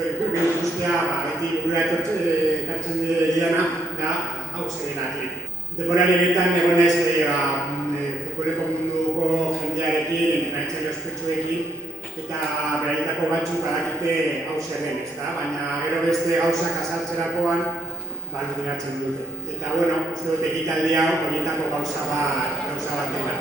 hemen guztia, beti burura ekartzen diana, da hau zeren atletik. Denborari betan egon naiz futboleko munduko jendearekin, entrenatzaile ospetsuekin, eta beraietako batzuk badakite hau zer den, ezta? Baina gero beste gauzak azaltzerakoan baludiratzen dute. Eta, uste dut ekitaldi hau horietako gauza bat dela.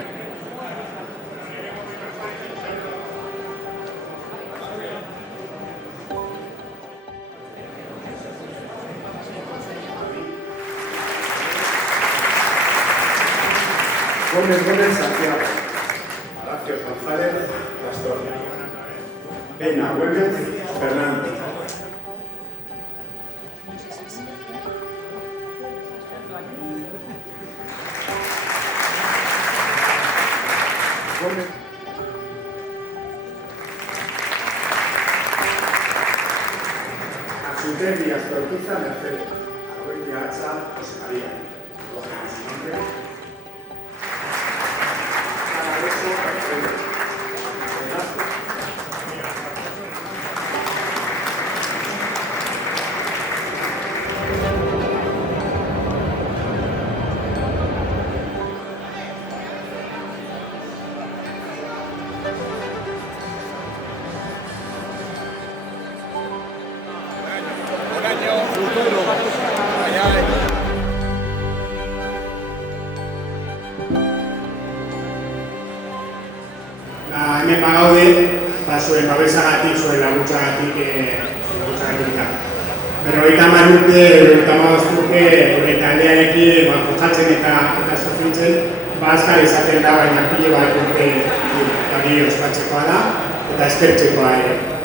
Gómez Santiago, Palacios González, Pastor, Peña Güemes, Fernando. Gómez. Azutén y Astorquiza, Mercedes. Argoitia Hacha, José María. Cogemos su nombre. Hemen bagaude, zuen babesagatik, zuen laguntzagatik da. 50 urte, 55 urte, gure taldearekin jokatzen eta sofritzen, azkar izaten da, baina pilo bat urte osatzekoa da, eta eskertzekoa ere.